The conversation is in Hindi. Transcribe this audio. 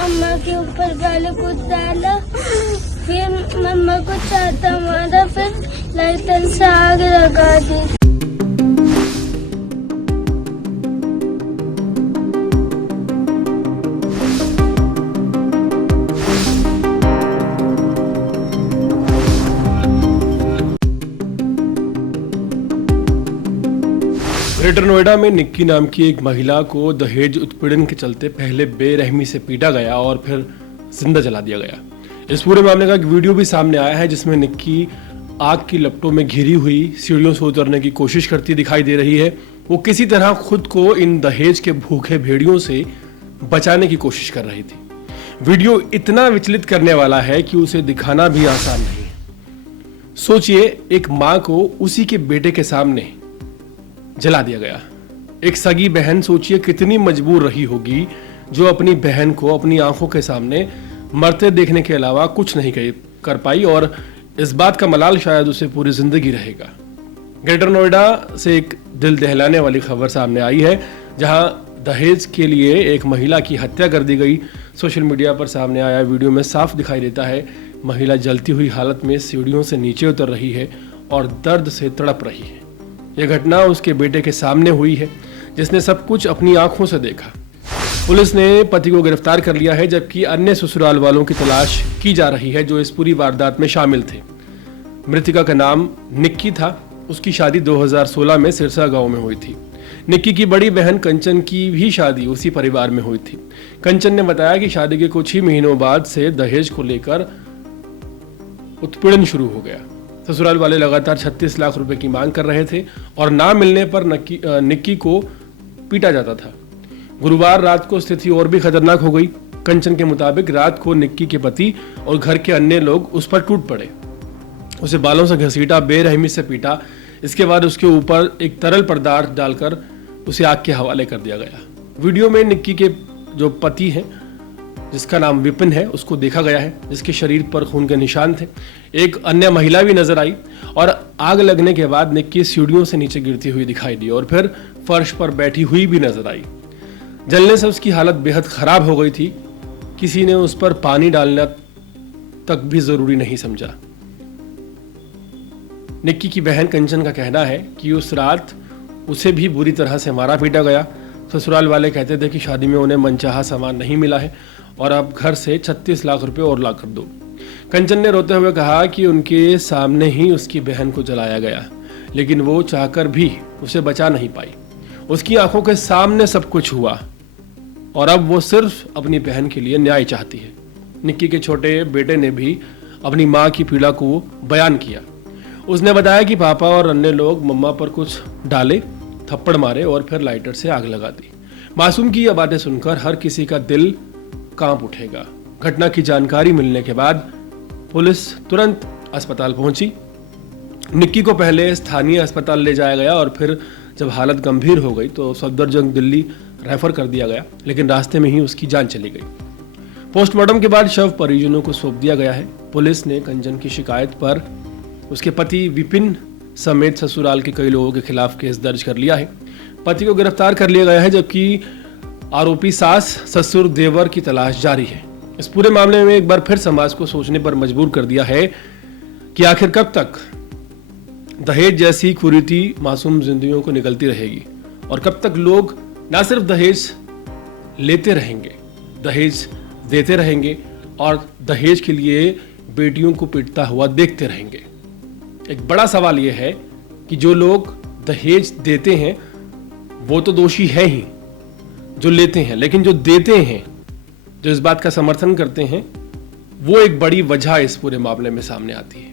मम्मा के ऊपर पहले कुछ डाला, फिर मम्मा को चाटा मारा, फिर लाइटर से आग लगा दी। ग्रेटर नोएडा में निक्की नाम की एक महिला को दहेज उत्पीड़न के चलते पहले बेरहमी से पीटा गया और फिर जिंदा जला दिया गया। इस पूरे मामले का एक वीडियो भी सामने आया है जिसमें निक्की आग की लपटों में घिरी हुई सीढ़ियों से उतरने की कोशिश करती दिखाई दे रही है। वो किसी तरह खुद को इन दहेज के भूखे भेड़ियों से बचाने की कोशिश कर रही थी। वीडियो इतना विचलित करने वाला है कि उसे दिखाना भी आसान नहीं है। सोचिए, एक माँ को उसी के बेटे के सामने जला दिया गया। एक सगी बहन सोचिए कितनी मजबूर रही होगी जो अपनी बहन को अपनी आंखों के सामने मरते देखने के अलावा कुछ नहीं कर पाई, और इस बात का मलाल शायद उसे पूरी जिंदगी रहेगा। ग्रेटर नोएडा से एक दिल दहलाने वाली खबर सामने आई है जहां दहेज के लिए एक महिला की हत्या कर दी गई। सोशल मीडिया पर सामने आया वीडियो में साफ दिखाई देता है महिला जलती हुई हालत में सीढ़ियों से नीचे उतर रही है और दर्द से तड़प रही है। यह घटना उसके बेटे के सामने हुई है जिसने सब कुछ अपनी आंखों से देखा। पुलिस ने पति को गिरफ्तार कर लिया है जबकि अन्य ससुराल वालों की तलाश की जा रही है जो इस पूरी वारदात में शामिल थे। मृतका का नाम निक्की था। उसकी शादी 2016 में सिरसा गांव में हुई थी। निक्की की बड़ी बहन कंचन की भी शादी उसी परिवार में हुई थी। कंचन ने बताया कि शादी के कुछ ही महीनों बाद से दहेज को लेकर उत्पीड़न शुरू हो गया। ससुराल वाले लगातार 36 लाख रुपए की मांग कर रहे थे और ना मिलने पर निक्की को पीटा जाता था। गुरुवार रात को स्थिति और भी खतरनाक हो गई। कंचन के मुताबिक रात को निक्की के पति और घर के अन्य लोग उस पर टूट पड़े। उसे बालों से घसीटा, बेरहमी से पीटा। इसके बाद उसके ऊपर एक तरल पदार्थ डालकर उसे आग के हवाले कर दिया गया। वीडियो में निक्की के जो पति हैं जिसका नाम विपिन है उसको देखा गया है जिसके शरीर पर खून के निशान थे। एक अन्य महिला भी नजर आई और आग लगने के बाद निक्की सीढ़ियों से नीचे गिरती हुई दिखाई दी और फिर फर्श पर बैठी हुई भी नजर आई। जलने से उसकी हालत बेहद खराब हो गई थी। किसी ने उस पर पानी डालना तक भी जरूरी नहीं समझा। निक्की की बहन कंचन का कहना है कि उस रात उसे भी बुरी तरह से मारा पीटा गया। ससुराल वाले कहते थे कि शादी में उन्हें मनचाहा सामान नहीं मिला है और अब घर से 36 लाख रुपए और ला कर दो। कंचन ने रोते हुए कहा कि उनके सामने ही उसकी बहन को जलाया गया, लेकिन वो चाहकर भी उसे बचा नहीं पाई। उसकी आंखों के सामने सब कुछ हुआ और अब वो सिर्फ अपनी बहन के लिए न्याय चाहती है। निक्की के छोटे बेटे ने भी अपनी माँ की पीड़ा को बयान किया। उसने बताया कि पापा और अन्य लोग मम्मा पर कुछ डाले, थप्पड़ मारे और फिर लाइटर से आग लगा दी। मासूम की यह बातें सुनकर हर किसी का दिल कांप उठेगा। घटना की जानकारी मिलने के बाद पुलिस तुरंत अस्पताल पहुंची। निक्की को पहले स्थानीय अस्पताल ले जाया गया और फिर जब हालत गंभीर हो गई तो सफदरजंग दिल्ली रेफर कर दिया गया, लेकिन रास्ते में ही उसकी जान चली गई। पोस्टमार्टम के बाद शव परिजनों को सौंप दिया गया है। पुलिस ने कंचन की शिकायत पर उसके पति विपिन समेत ससुराल के कई लोगों के खिलाफ केस दर्ज कर लिया है। पति को गिरफ्तार कर लिया गया है जबकि आरोपी सास, ससुर, देवर की तलाश जारी है। इस पूरे मामले में एक बार फिर समाज को सोचने पर मजबूर कर दिया है कि आखिर कब तक दहेज जैसी कुरीति मासूम जिंदगियों को निकलती रहेगी और कब तक लोग ना सिर्फ दहेज लेते रहेंगे, दहेज देते रहेंगे और दहेज के लिए बेटियों को पीटता हुआ देखते रहेंगे। एक बड़ा सवाल यह है कि जो लोग दहेज देते हैं वो तो दोषी है ही जो लेते हैं, लेकिन जो देते हैं, जो इस बात का समर्थन करते हैं, वो एक बड़ी वजह इस पूरे मामले में सामने आती है।